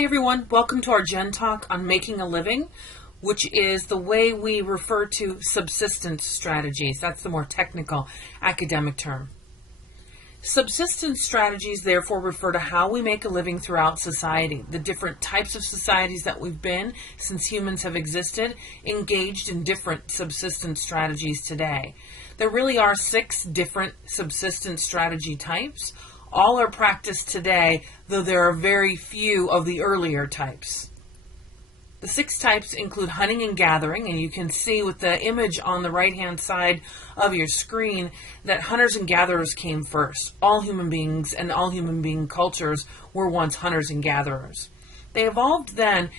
Hi everyone, welcome to our Gen Talk on making a living, which is the way we refer to subsistence strategies. That's the more technical academic term. Subsistence strategies therefore refer to how we make a living throughout society, the different types of societies that we've been since humans have existed, engaged in different subsistence strategies today. There really are 6 different subsistence strategy types. All are practiced today, though there are very few of the earlier types. The 6 types include hunting and gathering, and you can see with the image on the right-hand side of your screen that hunters and gatherers came first. All human beings and all human being cultures were once hunters and gatherers. They evolved then,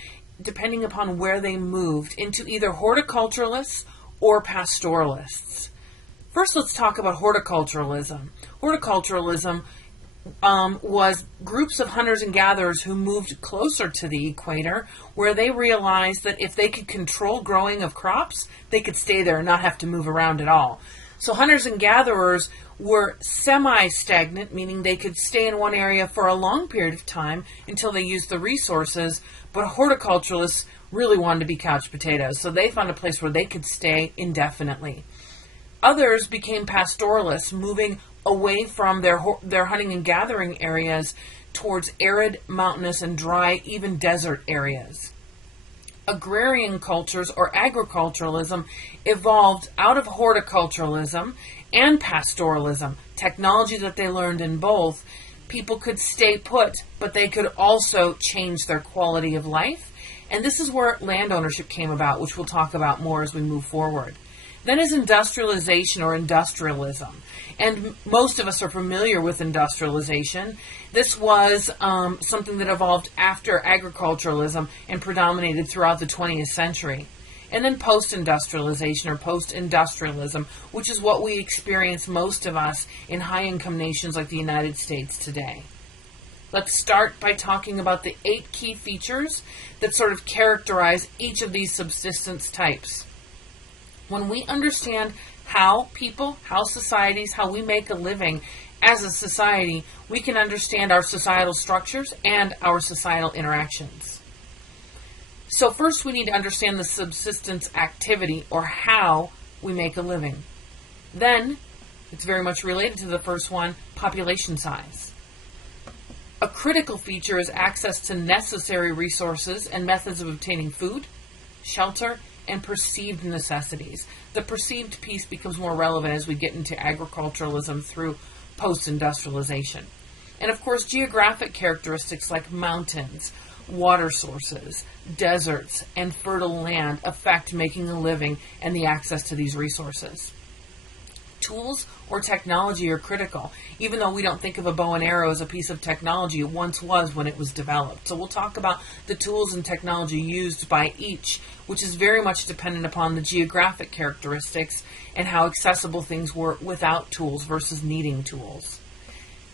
depending upon where they moved, into either horticulturalists or pastoralists. First, let's talk about horticulturalism. Horticulturalism was groups of hunters and gatherers who moved closer to the equator, where they realized that if they could control growing of crops, they could stay there and not have to move around at all. So hunters and gatherers were semi-stagnant, meaning they could stay in one area for a long period of time until they used the resources, but horticulturalists really wanted to be couch potatoes, so they found a place where they could stay indefinitely. Others became pastoralists, moving away from their hunting and gathering areas towards arid, mountainous, and dry, even desert areas. Agrarian cultures or agriculturalism evolved out of horticulturalism and pastoralism, technology that they learned in both. People could stay put, but they could also change their quality of life. And this is where land ownership came about, which we'll talk about more as we move forward. Then is industrialization or industrialism. And most of us are familiar with industrialization. This was something that evolved after agriculturalism and predominated throughout the 20th century. And then post-industrialization or post-industrialism, which is what we experience most of us in high-income nations like the United States today. Let's start by talking about the 8 key features that sort of characterize each of these subsistence types. When we understand how people, how societies, how we make a living as a society, we can understand our societal structures and our societal interactions. So first we need to understand the subsistence activity, or how we make a living. Then, it's very much related to the first one, population size. A critical feature is access to necessary resources and methods of obtaining food, shelter, and perceived necessities. The perceived piece becomes more relevant as we get into agriculturalism through post-industrialization. And of course, geographic characteristics like mountains, water sources, deserts, and fertile land affect making a living and the access to these resources. Tools or technology are critical. Even though we don't think of a bow and arrow as a piece of technology, it once was when it was developed. So we'll talk about the tools and technology used by each, which is very much dependent upon the geographic characteristics and how accessible things were without tools versus needing tools.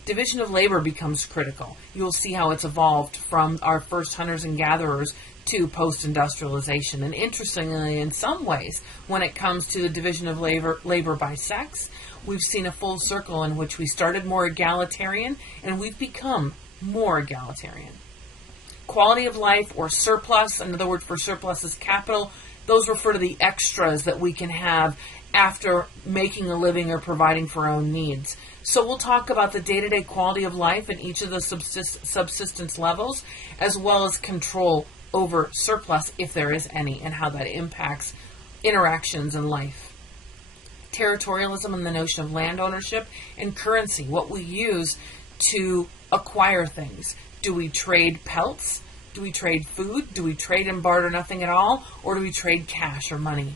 Division of labor becomes critical. You'll see how it's evolved from our first hunters and gatherers to post-industrialization. And interestingly, in some ways, when it comes to the division of labor by sex, we've seen a full circle in which we started more egalitarian and we've become more egalitarian. Quality of life or surplus, another word for surplus is capital, those refer to the extras that we can have after making a living or providing for our own needs. So we'll talk about the day-to-day quality of life in each of the subsistence levels, as well as control over surplus, if there is any, and how that impacts interactions in life. Territorialism and the notion of land ownership, and currency, what we use to acquire things. Do we trade pelts? Do we trade food? Do we trade and barter nothing at all? Or do we trade cash or money?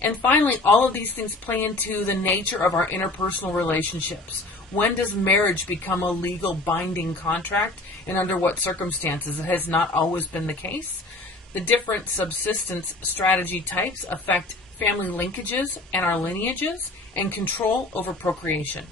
And finally, all of these things play into the nature of our interpersonal relationships. When does marriage become a legal binding contract, and under what circumstances? It has not always been the case. The different subsistence strategy types affect family linkages and our lineages and control over procreation.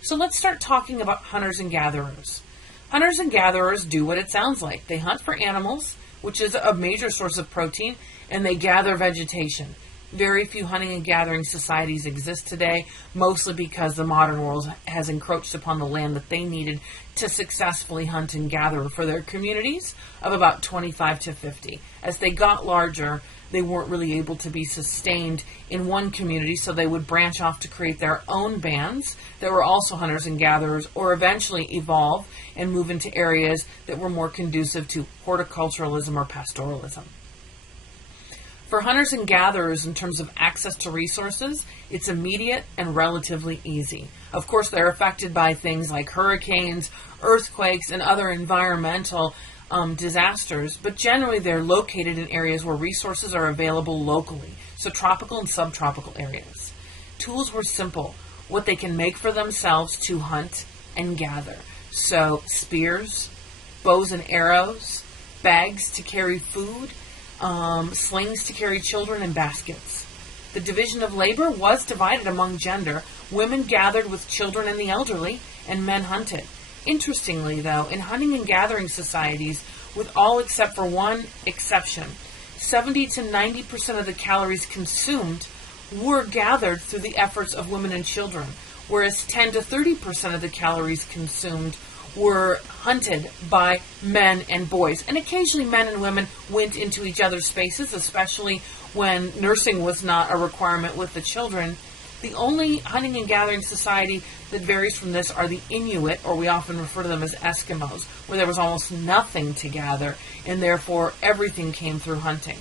So let's start talking about hunters and gatherers. Hunters and gatherers do what it sounds like. They hunt for animals, which is a major source of protein, and they gather vegetation. Very few hunting and gathering societies exist today, mostly because the modern world has encroached upon the land that they needed to successfully hunt and gather for their communities of about 25 to 50. As they got larger, they weren't really able to be sustained in one community, so they would branch off to create their own bands that were also hunters and gatherers, or eventually evolve and move into areas that were more conducive to horticulturalism or pastoralism. For hunters and gatherers, in terms of access to resources, it's immediate and relatively easy. Of course, they're affected by things like hurricanes, earthquakes, and other environmental disasters, but generally they're located in areas where resources are available locally, so tropical and subtropical areas. Tools were simple, what they can make for themselves to hunt and gather. So spears, bows and arrows, bags to carry food, slings to carry children, and baskets. The division of labor was divided among gender. Women gathered with children and the elderly, and men hunted. Interestingly, though, in hunting and gathering societies, with all except for one exception, 70 to 90% of the calories consumed were gathered through the efforts of women and children, whereas 10 to 30% of the calories consumed were hunted by men and boys. And occasionally men and women went into each other's spaces, especially when nursing was not a requirement with the children. The only hunting and gathering society that varies from this are the Inuit, or we often refer to them as Eskimos, where there was almost nothing to gather, and therefore everything came through hunting.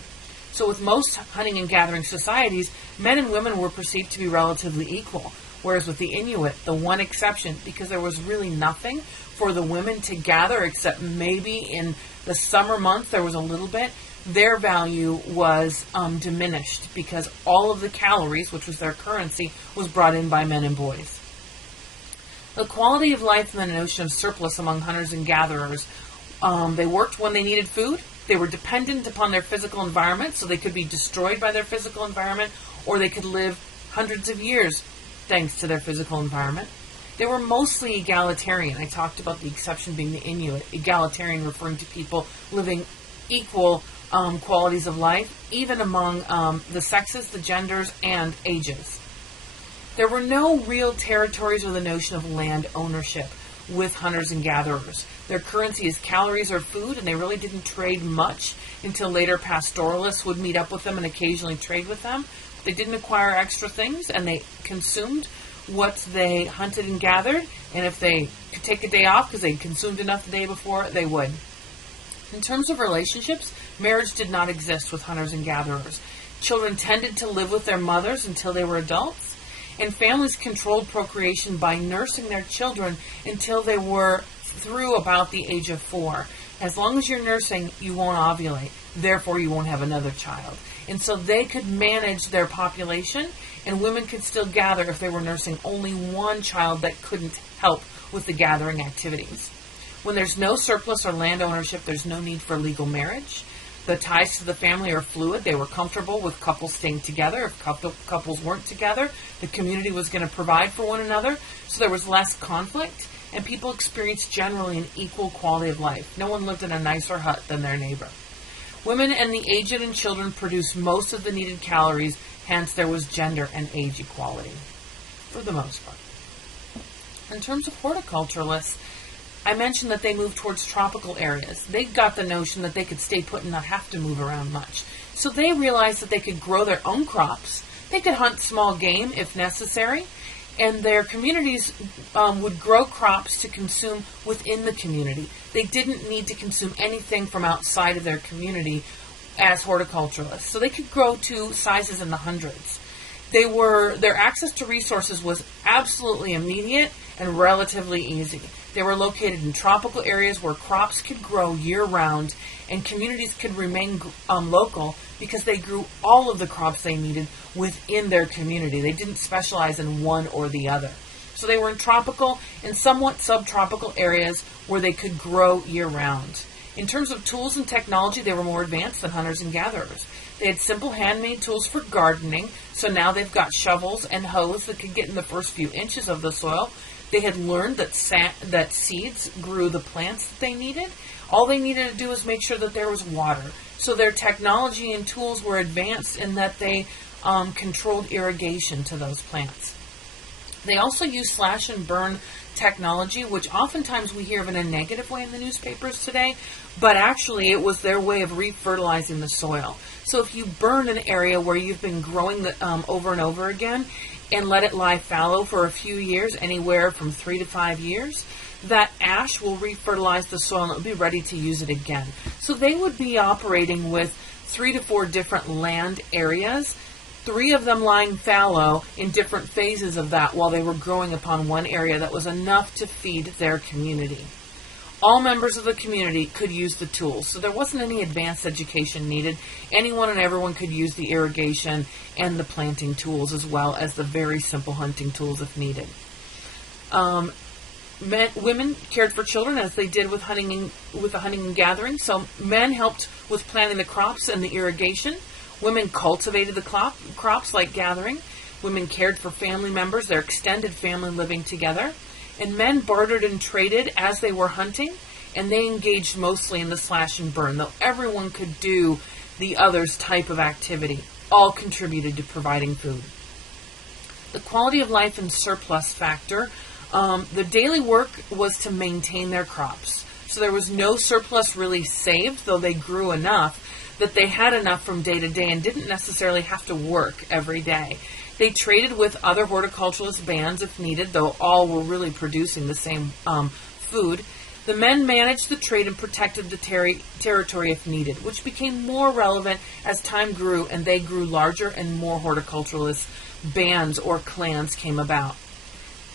So with most hunting and gathering societies, men and women were perceived to be relatively equal, whereas with the Inuit, the one exception, because there was really nothing for the women to gather, except maybe in the summer months there was a little bit, their value was diminished because all of the calories, which was their currency, was brought in by men and boys. The quality of life and the notion of surplus among hunters and gatherers, they worked when they needed food. They were dependent upon their physical environment, so they could be destroyed by their physical environment, or they could live hundreds of years thanks to their physical environment. They were mostly egalitarian. I talked about the exception being the Inuit. Egalitarian referring to people living equal qualities of life, even among the sexes, the genders, and ages. There were no real territories or the notion of land ownership with hunters and gatherers. Their currency is calories or food, and they really didn't trade much until later pastoralists would meet up with them and occasionally trade with them. They didn't acquire extra things, and they consumed what they hunted and gathered, and if they could take a day off because they'd consumed enough the day before, they would. In terms of relationships, marriage did not exist with hunters and gatherers. Children tended to live with their mothers until they were adults, and families controlled procreation by nursing their children until they were through about the age of 4. As long as you're nursing, you won't ovulate. Therefore, you won't have another child. And so they could manage their population, and women could still gather if they were nursing only one child that couldn't help with the gathering activities. When there's no surplus or land ownership, there's no need for legal marriage. The ties to the family are fluid. They were comfortable with couples staying together. If couples weren't together, the community was going to provide for one another. So there was less conflict, and people experienced generally an equal quality of life. No one lived in a nicer hut than their neighbor. Women and the aged and children produced most of the needed calories, hence there was gender and age equality, for the most part. In terms of horticulturalists, I mentioned that they moved towards tropical areas. They got the notion that they could stay put and not have to move around much. So they realized that they could grow their own crops. They could hunt small game if necessary, and their communities would grow crops to consume within the community. They didn't need to consume anything from outside of their community as horticulturalists. So they could grow to sizes in the hundreds. Their access to resources was absolutely immediate and relatively easy. They were located in tropical areas where crops could grow year-round, and communities could remain local because they grew all of the crops they needed within their community. They didn't specialize in one or the other. So they were in tropical and somewhat subtropical areas where they could grow year-round. In terms of tools and technology, they were more advanced than hunters and gatherers. They had simple handmade tools for gardening, so now they've got shovels and hoes that could get in the first few inches of the soil. They had learned that seeds grew the plants that they needed. All they needed to do was make sure that there was water. So their technology and tools were advanced in that they controlled irrigation to those plants. They also use slash and burn technology, which oftentimes we hear of in a negative way in the newspapers today, but actually it was their way of refertilizing the soil. So if you burn an area where you've been growing over and over again and let it lie fallow for a few years, anywhere from 3 to 5 years, that ash will refertilize the soil and it'll be ready to use it again. So they would be operating with 3 to 4 different land areas, 3 of them lying fallow in different phases of that while they were growing upon one area that was enough to feed their community. All members of the community could use the tools, so there wasn't any advanced education needed. Anyone and everyone could use the irrigation and the planting tools as well as the very simple hunting tools if needed. Women cared for children as they did with the hunting and gathering. So men helped with planting the crops and the irrigation. Women cultivated the crops like gathering. Women cared for family members, their extended family living together. And men bartered and traded as they were hunting, and they engaged mostly in the slash and burn, though everyone could do the other's type of activity. All contributed to providing food. The quality of life and surplus factor. The daily work was to maintain their crops. So there was no surplus really saved, though they grew enough that they had enough from day to day and didn't necessarily have to work every day. They traded with other horticulturalist bands if needed, though all were really producing the same food. The men managed the trade and protected the territory if needed, which became more relevant as time grew and they grew larger and more horticulturalist bands or clans came about.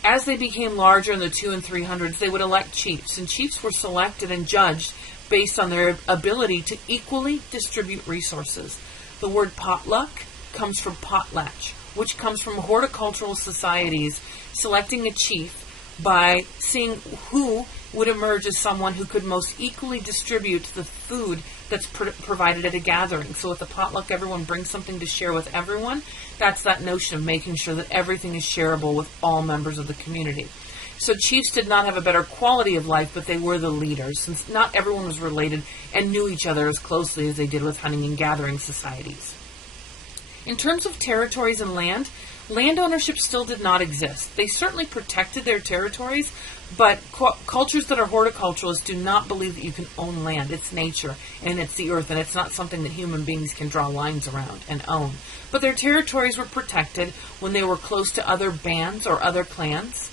As they became larger in the 200s and 300s, they would elect chiefs, and chiefs were selected and judged based on their ability to equally distribute resources. The word potluck comes from potlatch, which comes from horticultural societies selecting a chief by seeing who would emerge as someone who could most equally distribute the food that's provided at a gathering. So with a potluck, everyone brings something to share with everyone. That's that notion of making sure that everything is shareable with all members of the community. So chiefs did not have a better quality of life, but they were the leaders, since not everyone was related and knew each other as closely as they did with hunting and gathering societies. In terms of territories and land ownership still did not exist. They certainly protected their territories, but cultures that are horticulturalists do not believe that you can own land. It's nature, and it's the earth, and it's not something that human beings can draw lines around and own. But their territories were protected when they were close to other bands or other clans,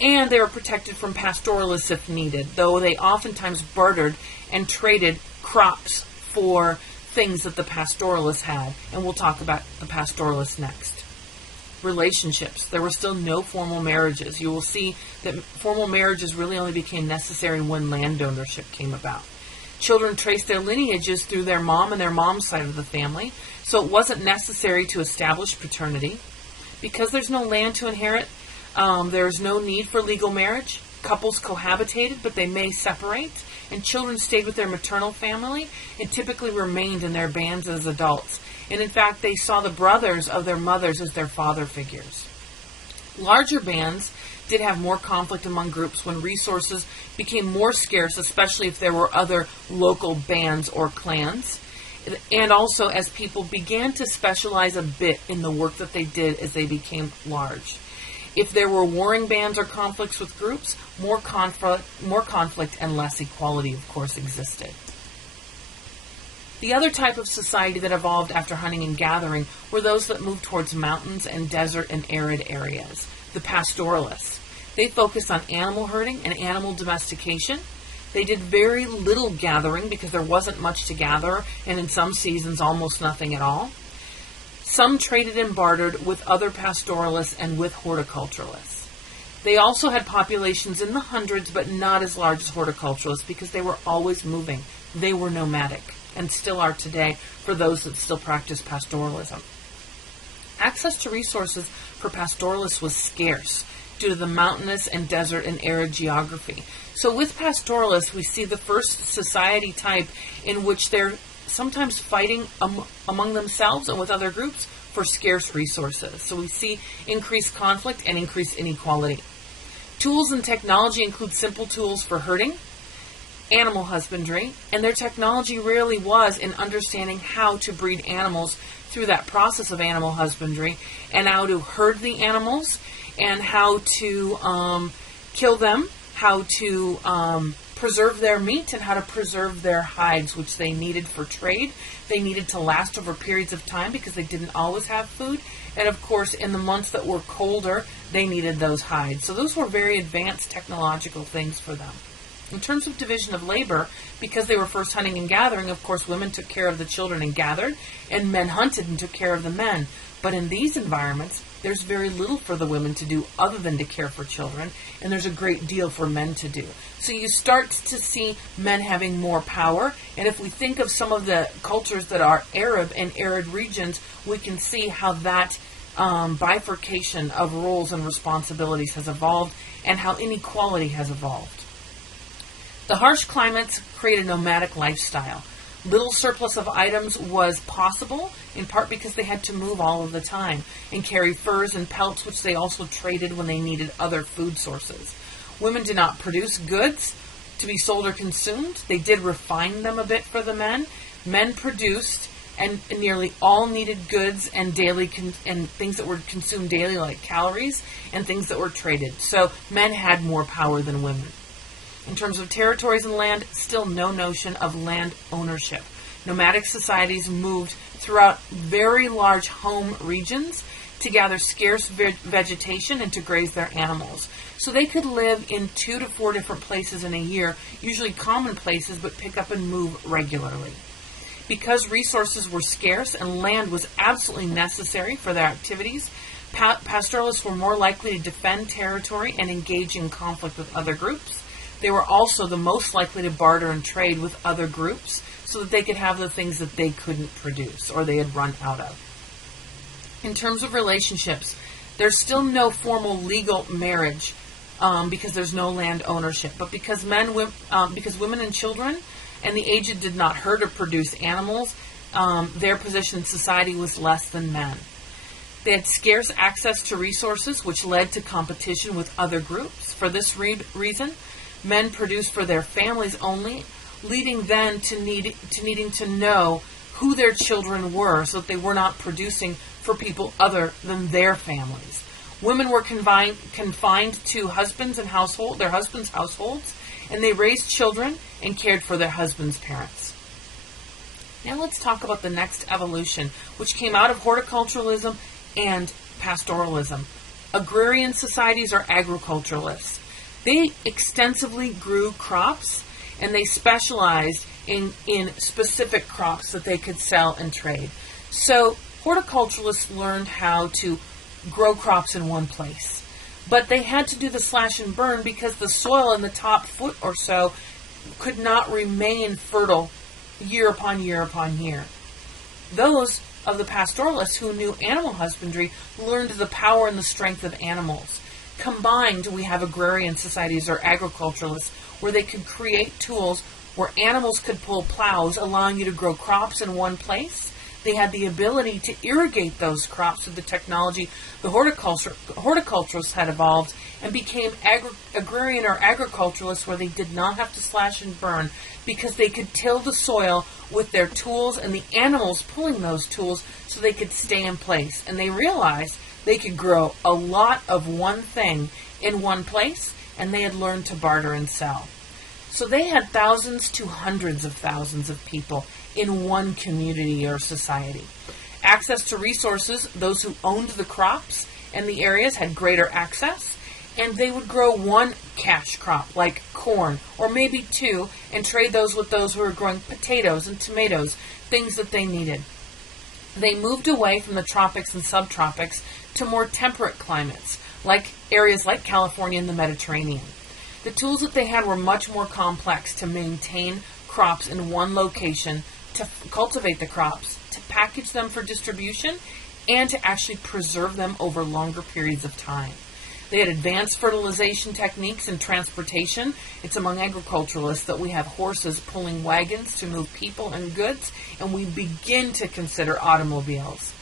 and they were protected from pastoralists if needed, though they oftentimes bartered and traded crops for things that the pastoralists had, and we'll talk about the pastoralists next. Relationships. There were still no formal marriages. You will see that formal marriages really only became necessary when land ownership came about. Children traced their lineages through their mom and their mom's side of the family, so it wasn't necessary to establish paternity. Because there's no land to inherit, there's no need for legal marriage. Couples cohabitated, but they may separate, and children stayed with their maternal family and typically remained in their bands as adults. And in fact, they saw the brothers of their mothers as their father figures. Larger bands did have more conflict among groups when resources became more scarce, especially if there were other local bands or clans. And also as people began to specialize a bit in the work that they did as they became large. If there were warring bands or conflicts with groups, more conflict and less equality, of course, existed. The other type of society that evolved after hunting and gathering were those that moved towards mountains and desert and arid areas, the pastoralists. They focused on animal herding and animal domestication. They did very little gathering because there wasn't much to gather, and in some seasons almost nothing at all. Some traded and bartered with other pastoralists and with horticulturalists. They also had populations in the hundreds, but not as large as horticulturalists because they were always moving. They were nomadic, and still are today for those that still practice pastoralism. Access to resources for pastoralists was scarce due to the mountainous and desert and arid geography. So with pastoralists, we see the first society type in which they're sometimes fighting among themselves and with other groups for scarce resources. So we see increased conflict and increased inequality. Tools and technology include simple tools for herding, animal husbandry, and their technology really was in understanding how to breed animals through that process of animal husbandry, and how to herd the animals, and how to kill them, how to preserve their meat, and how to preserve their hides, which they needed for trade. They needed to last over periods of time because they didn't always have food. And of course, in the months that were colder, they needed those hides. So those were very advanced technological things for them. In terms of division of labor, because they were first hunting and gathering, of course, women took care of the children and gathered, and men hunted and took care of the men. But in these environments, there's very little for the women to do other than to care for children, and there's a great deal for men to do. So you start to see men having more power, and if we think of some of the cultures that are Arab and arid regions, we can see how that bifurcation of roles and responsibilities has evolved, and how inequality has evolved. The harsh climates create a nomadic lifestyle. Little surplus of items was possible, in part because they had to move all of the time and carry furs and pelts, which they also traded when they needed other food sources. Women did not produce goods to be sold or consumed. They did refine them a bit for the men. Men produced, and nearly all needed goods and and things that were consumed daily, like calories, and things that were traded. So men had more power than women. In terms of territories and land, still no notion of land ownership. Nomadic societies moved throughout very large home regions to gather scarce vegetation and to graze their animals. So they could live in 2 to 4 different places in a year, usually common places, but pick up and move regularly. Because resources were scarce and land was absolutely necessary for their activities, pastoralists were more likely to defend territory and engage in conflict with other groups. They were also the most likely to barter and trade with other groups so that they could have the things that they couldn't produce or they had run out of. In terms of relationships, there's still no formal legal marriage because there's no land ownership. But because women and children and the aged did not herd or produce animals, their position in society was less than men. They had scarce access to resources, which led to competition with other groups. For this reason, men produced for their families only, leading then to needing to know who their children were so that they were not producing for people other than their families. Women were confined to husbands and their husbands' households, and they raised children and cared for their husbands' parents. Now let's talk about the next evolution, which came out of horticulturalism and pastoralism. Agrarian societies are agriculturalists. They extensively grew crops, and they specialized in specific crops that they could sell and trade. So horticulturalists learned how to grow crops in one place. But they had to do the slash and burn because the soil in the top foot or so could not remain fertile year upon year upon year. Those of the pastoralists who knew animal husbandry learned the power and the strength of animals. Combined, we have agrarian societies or agriculturalists where they could create tools where animals could pull plows, allowing you to grow crops in one place. They had the ability to irrigate those crops with the technology the horticulturists had evolved, and became agrarian or agriculturalists where they did not have to slash and burn because they could till the soil with their tools and the animals pulling those tools so they could stay in place. And they realized they could grow a lot of one thing in one place, and they had learned to barter and sell. So they had thousands to hundreds of thousands of people in one community or society. Access to resources, those who owned the crops and the areas had greater access, and they would grow one cash crop like corn, or maybe two, and trade those with those who were growing potatoes and tomatoes, things that they needed. They moved away from the tropics and subtropics to more temperate climates, like areas like California and the Mediterranean. The tools that they had were much more complex to maintain crops in one location, to cultivate the crops, to package them for distribution, and to actually preserve them over longer periods of time. They had advanced fertilization techniques and transportation. It's among agriculturalists that we have horses pulling wagons to move people and goods, and we begin to consider automobiles.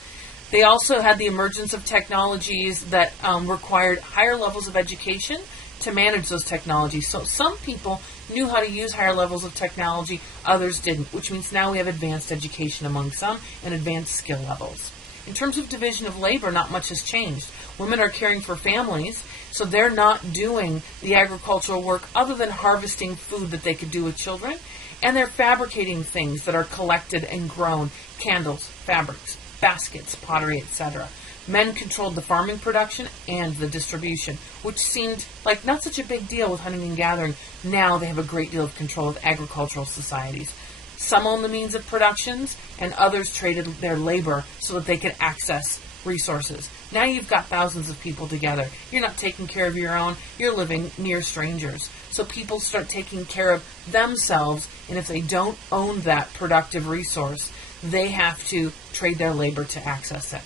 They also had the emergence of technologies that required higher levels of education to manage those technologies. So some people knew how to use higher levels of technology, others didn't, which means now we have advanced education among some and advanced skill levels. In terms of division of labor, not much has changed. Women are caring for families, so they're not doing the agricultural work other than harvesting food that they could do with children, and they're fabricating things that are collected and grown, candles, fabrics, baskets, pottery, etc. Men controlled the farming production and the distribution, which seemed like not such a big deal with hunting and gathering. Now they have a great deal of control of agricultural societies. Some own the means of productions, and others traded their labor so that they could access resources. Now you've got thousands of people together. You're not taking care of your own. You're living near strangers. So people start taking care of themselves, and if they don't own that productive resource, they have to trade their labor to access it.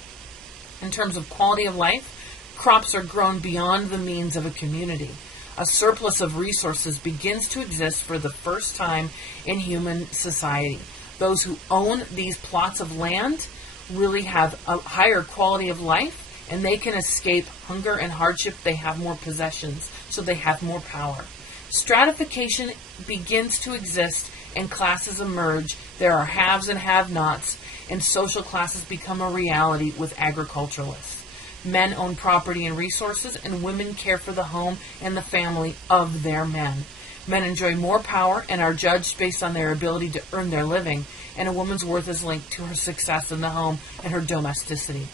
In terms of quality of life, crops are grown beyond the means of a community. A surplus of resources begins to exist for the first time in human society. Those who own these plots of land really have a higher quality of life, and they can escape hunger and hardship. They have more possessions, so they have more power. Stratification begins to exist and classes emerge. There are haves and have-nots, and social classes become a reality with agriculturalists. Men own property and resources, and women care for the home and the family of their men. Men enjoy more power and are judged based on their ability to earn their living, and a woman's worth is linked to her success in the home and her domesticity.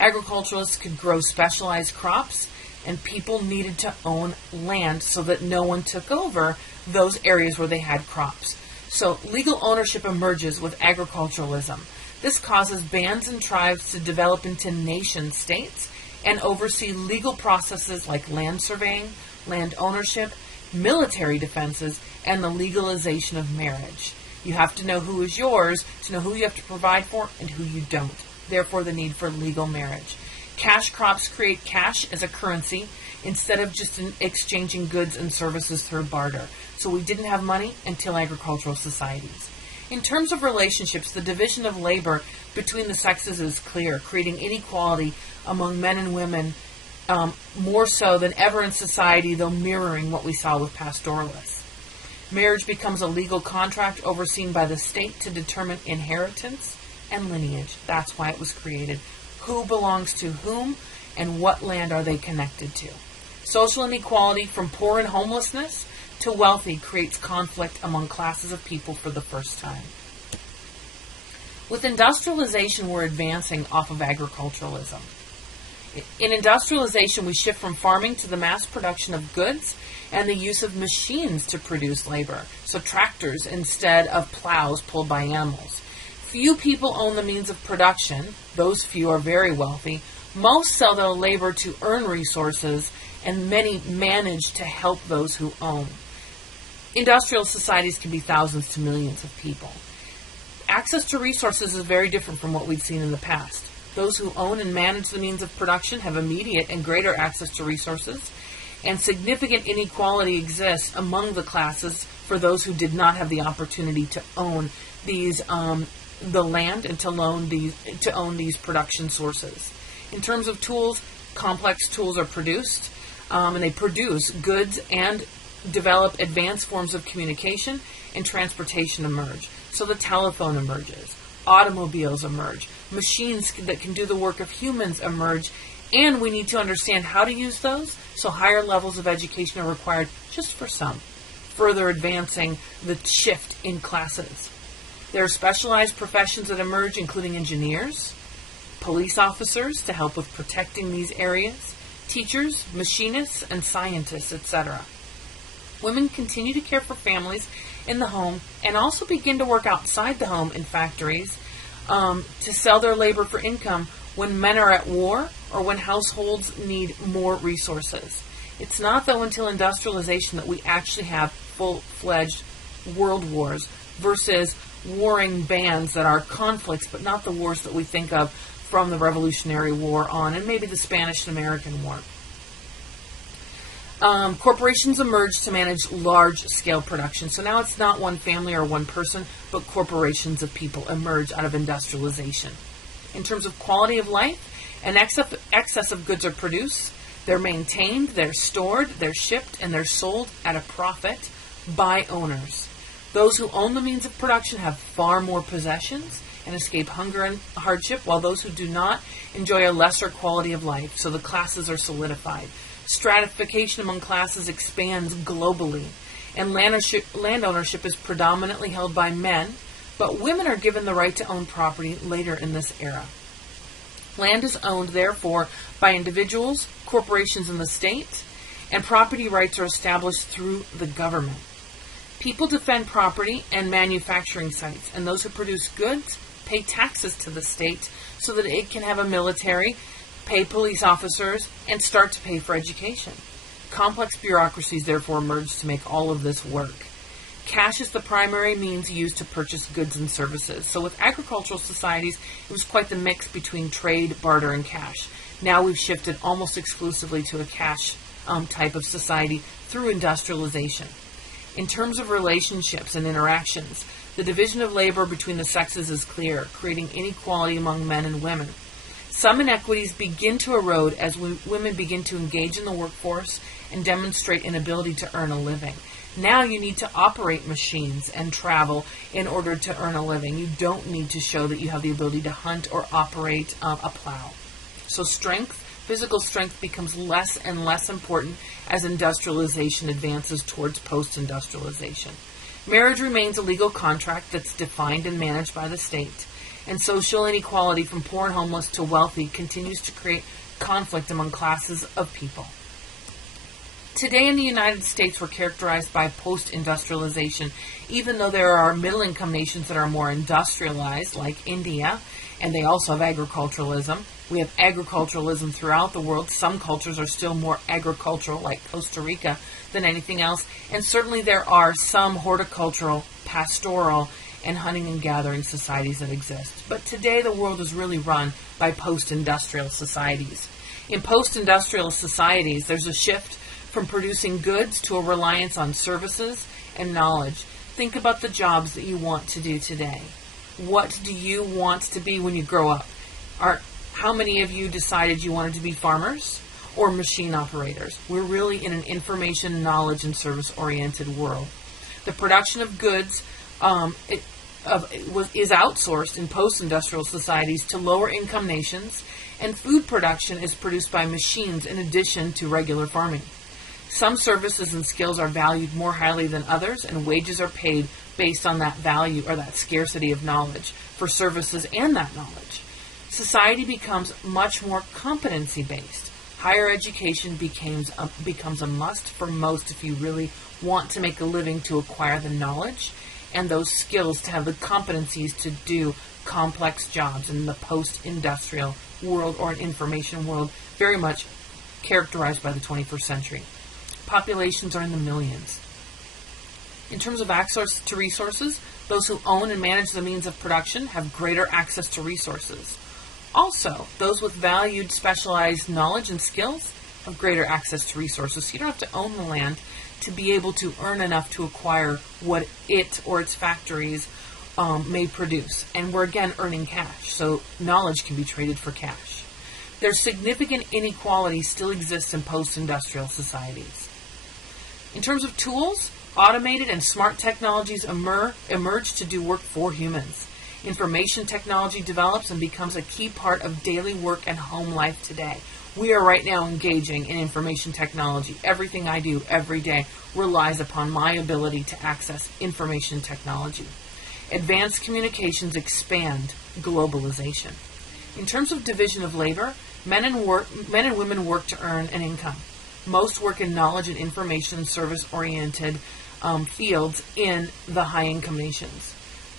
Agriculturalists could grow specialized crops, and people needed to own land so that no one took over those areas where they had crops. So legal ownership emerges with agriculturalism. This causes bands and tribes to develop into nation states and oversee legal processes like land surveying, land ownership, military defenses, and the legalization of marriage. You have to know who is yours to know who you have to provide for and who you don't. Therefore, the need for legal marriage. Cash crops create cash as a currency instead of just exchanging goods and services through barter. So we didn't have money until agricultural societies. In terms of relationships, the division of labor between the sexes is clear, creating inequality among men and women more so than ever in society, though mirroring what we saw with pastoralists. Marriage becomes a legal contract overseen by the state to determine inheritance and lineage. That's why it was created. Who belongs to whom and what land are they connected to? Social inequality from poor and homelessness to wealthy creates conflict among classes of people for the first time. With industrialization, we're advancing off of agriculturalism. In industrialization, we shift from farming to the mass production of goods and the use of machines to produce labor, so tractors instead of plows pulled by animals. Few people own the means of production. Those few are very wealthy. Most sell their labor to earn resources, and many manage to help those who own. Industrial societies can be thousands to millions of people. Access to resources is very different from what we've seen in the past. Those who own and manage the means of production have immediate and greater access to resources, and significant inequality exists among the classes for those who did not have the opportunity to own these the land and to own these production sources. In terms of tools, complex tools are produced, and they produce goods and develop advanced forms of communication, and transportation emerge. So the telephone emerges, automobiles emerge, machines that can do the work of humans emerge, and we need to understand how to use those, so higher levels of education are required just for some, further advancing the shift in classes. There are specialized professions that emerge, including engineers, police officers to help with protecting these areas, teachers, machinists, and scientists, etc. Women continue to care for families in the home and also begin to work outside the home in factories to sell their labor for income when men are at war or when households need more resources. It's not, though, until industrialization that we actually have full-fledged world wars versus warring bands that are conflicts, but not the wars that we think of from the Revolutionary War on, and maybe the Spanish and American War. Corporations emerge to manage large-scale production. So now it's not one family or one person, but corporations of people emerge out of industrialization. In terms of quality of life, an excess of goods are produced. They're maintained, they're stored, they're shipped, and they're sold at a profit by owners. Those who own the means of production have far more possessions and escape hunger and hardship, while those who do not enjoy a lesser quality of life, so the classes are solidified. Stratification among classes expands globally, and land ownership is predominantly held by men, but women are given the right to own property later in this era. Land is owned, therefore, by individuals, corporations, and the state, and property rights are established through the government. People defend property and manufacturing sites, and those who produce goods pay taxes to the state so that it can have a military, pay police officers, and start to pay for education. Complex bureaucracies therefore emerge to make all of this work. Cash is the primary means used to purchase goods and services. So with agricultural societies, it was quite the mix between trade, barter, and cash. Now we've shifted almost exclusively to a cash type of society through industrialization. In terms of relationships and interactions, the division of labor between the sexes is clear, creating inequality among men and women. Some inequities begin to erode as women begin to engage in the workforce and demonstrate an ability to earn a living. Now you need to operate machines and travel in order to earn a living. You don't need to show that you have the ability to hunt or operate a plow. So physical strength becomes less and less important as industrialization advances towards post-industrialization. Marriage remains a legal contract that's defined and managed by the state, and social inequality from poor and homeless to wealthy continues to create conflict among classes of people. Today in the United States, we're characterized by post-industrialization, even though there are middle-income nations that are more industrialized, like India, and they also have agriculturalism. We have agriculturalism throughout the world. Some cultures are still more agricultural, like Costa Rica, than anything else. And certainly there are some horticultural, pastoral, and hunting and gathering societies that exist. But today the world is really run by post-industrial societies. In post-industrial societies, there's a shift from producing goods to a reliance on services and knowledge. Think about the jobs that you want to do today. What do you want to be when you grow up? How many of you decided you wanted to be farmers or machine operators? We're really in an information, knowledge, and service-oriented world. The production of goods is outsourced in post-industrial societies to lower-income nations, and food production is produced by machines in addition to regular farming. Some services and skills are valued more highly than others, and wages are paid based on that value or that scarcity of knowledge for services and that knowledge. Society becomes much more competency-based. Higher education becomes a must for most if you really want to make a living, to acquire the knowledge and those skills to have the competencies to do complex jobs in the post-industrial world or an information world very much characterized by the 21st century. Populations are in the millions. In terms of access to resources, those who own and manage the means of production have greater access to resources. Also, those with valued specialized knowledge and skills have greater access to resources. So you don't have to own the land to be able to earn enough to acquire what it or its factories may produce. And we're again earning cash, so knowledge can be traded for cash. There's significant inequality still exists in post-industrial societies. In terms of tools, automated and smart technologies emerge to do work for humans. Information technology develops and becomes a key part of daily work and home life today. We are right now engaging in information technology. Everything I do every day relies upon my ability to access information technology. Advanced communications expand globalization. In terms of division of labor, men and women work to earn an income. Most work in knowledge and information and service-oriented fields in the high-income nations.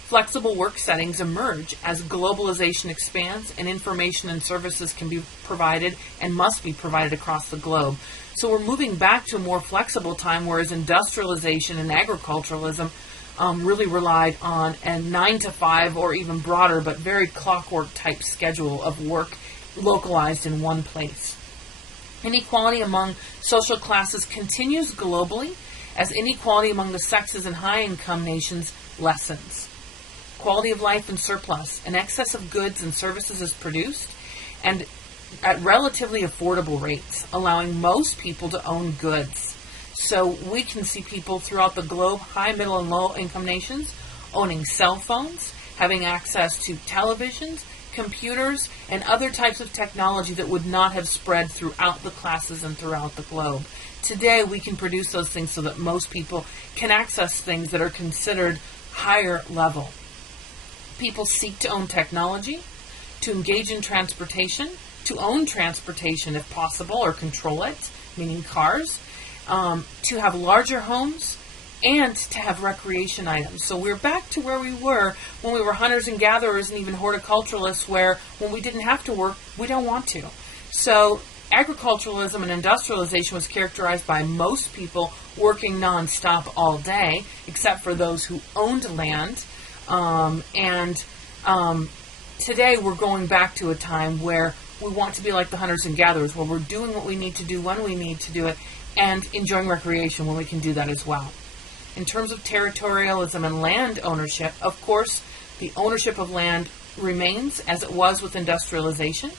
Flexible work settings emerge as globalization expands and information and services can be provided and must be provided across the globe. So we're moving back to a more flexible time, whereas industrialization and agriculturalism really relied on a 9 to 5 or even broader but very clockwork type schedule of work localized in one place. Inequality among social classes continues globally as inequality among the sexes in high-income nations lessens. Quality of life and surplus. An excess of goods and services is produced, and at relatively affordable rates, allowing most people to own goods. So we can see people throughout the globe, high, middle, and low income nations, owning cell phones, having access to televisions, computers, and other types of technology that would not have spread throughout the classes and throughout the globe. Today, we can produce those things so that most people can access things that are considered higher level. People seek to own technology, to engage in transportation, to own transportation if possible, or control it, meaning cars, to have larger homes, and to have recreation items. So we're back to where we were when we were hunters and gatherers and even horticulturalists, where when we didn't have to work, we don't want to. So agriculturalism and industrialization was characterized by most people working nonstop all day, except for those who owned land. Today we're going back to a time where we want to be like the hunters and gatherers, where we're doing what we need to do when we need to do it, and enjoying recreation when we can do that as well. In terms of territorialism and land ownership, of course, the ownership of land remains as it was with industrialization.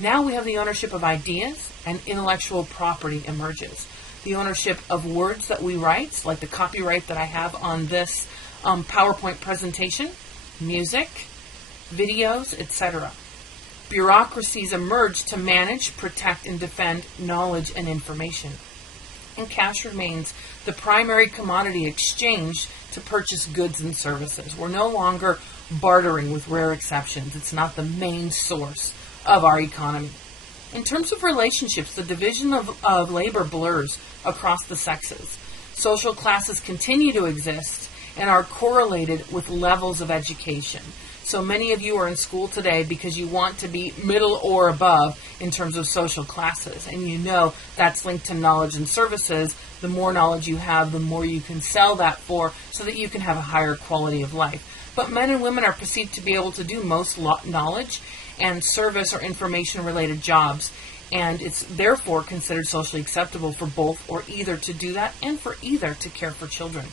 Now we have the ownership of ideas, and intellectual property emerges. The ownership of words that we write, like the copyright that I have on this PowerPoint presentation, music, videos, etc. Bureaucracies emerge to manage, protect, and defend knowledge and information. And cash remains the primary commodity exchanged to purchase goods and services. We're no longer bartering, with rare exceptions. It's not the main source of our economy. In terms of relationships, the division of labor blurs across the sexes. Social classes continue to exist and are correlated with levels of education. So many of you are in school today because you want to be middle or above in terms of social classes. And you know that's linked to knowledge and services. The more knowledge you have, the more you can sell that for, so that you can have a higher quality of life. But men and women are perceived to be able to do most knowledge and service or information-related jobs. And it's therefore considered socially acceptable for both or either to do that, and for either to care for children.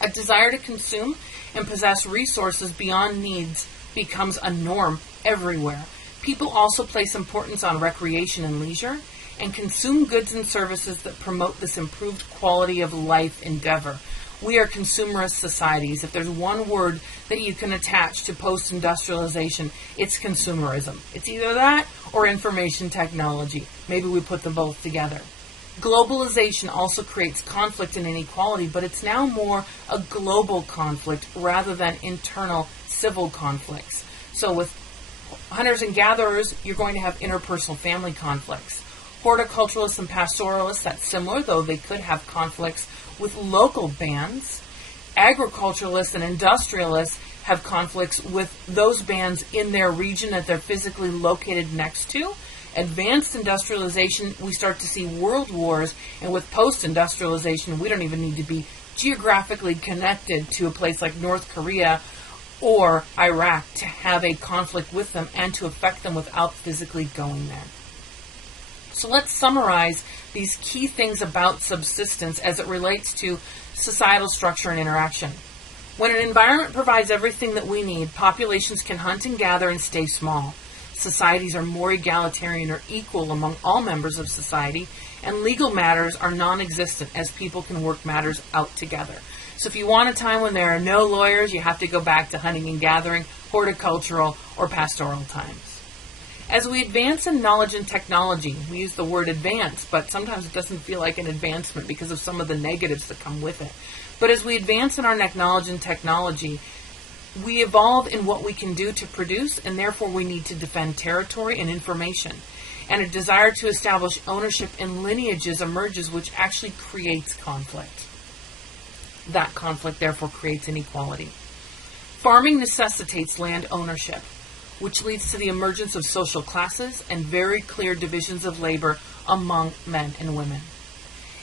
A desire to consume and possess resources beyond needs becomes a norm everywhere. People also place importance on recreation and leisure, and consume goods and services that promote this improved quality of life endeavor. We are consumerist societies. If there's one word that you can attach to post-industrialization, it's consumerism. It's either that or information technology. Maybe we put them both together. Globalization also creates conflict and inequality, but it's now more a global conflict rather than internal civil conflicts. So with hunters and gatherers, you're going to have interpersonal family conflicts. Horticulturalists and pastoralists, that's similar, though they could have conflicts with local bands. Agriculturalists and industrialists have conflicts with those bands in their region that they're physically located next to. Advanced industrialization, we start to see world wars, and with post-industrialization, we don't even need to be geographically connected to a place like North Korea or Iraq to have a conflict with them and to affect them without physically going there. So let's summarize these key things about subsistence as it relates to societal structure and interaction. When an environment provides everything that we need, populations can hunt and gather and stay small. Societies are more egalitarian or equal among all members of society, and legal matters are non-existent as people can work matters out together. So if you want a time when there are no lawyers, you have to go back to hunting and gathering, horticultural, or pastoral times. As we advance in knowledge and technology, we use the word advance, but sometimes it doesn't feel like an advancement because of some of the negatives that come with it. But as we advance in our knowledge and technology, we evolve in what we can do to produce, and therefore we need to defend territory and information. And a desire to establish ownership in lineages emerges, which actually creates conflict. That conflict therefore creates inequality. Farming necessitates land ownership, which leads to the emergence of social classes and very clear divisions of labor among men and women.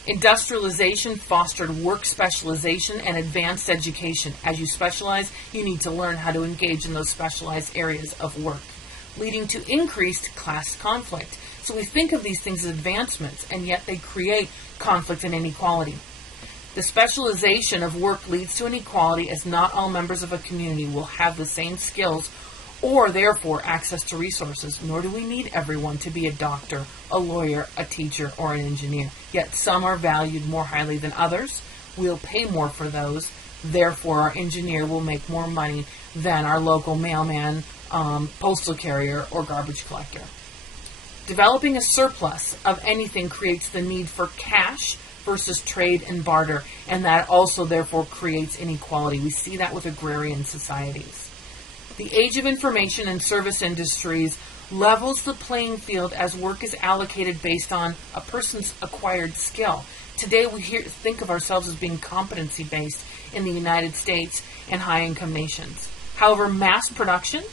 Industrialization fostered work specialization and advanced education. As you specialize, you need to learn how to engage in those specialized areas of work, leading to increased class conflict. So we think of these things as advancements, and yet they create conflict and inequality. The specialization of work leads to inequality, as not all members of a community will have the same skills or therefore access to resources, nor do we need everyone to be a doctor, a lawyer, a teacher, or an engineer. Yet some are valued more highly than others. We'll pay more for those. Therefore, our engineer will make more money than our local mailman, postal carrier, or garbage collector. Developing a surplus of anything creates the need for cash versus trade and barter, and that also therefore creates inequality. We see that with agrarian societies. The age of information and service industries levels the playing field as work is allocated based on a person's acquired skill. Today we think of ourselves as being competency-based in the United States and high-income nations. However, mass production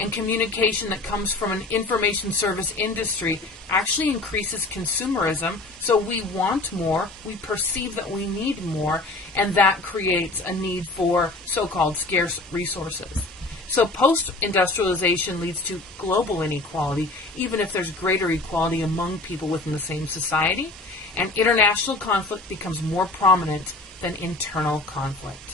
and communication that comes from an information service industry actually increases consumerism, so we want more, we perceive that we need more, and that creates a need for so-called scarce resources. So post-industrialization leads to global inequality, even if there's greater equality among people within the same society, and international conflict becomes more prominent than internal conflict.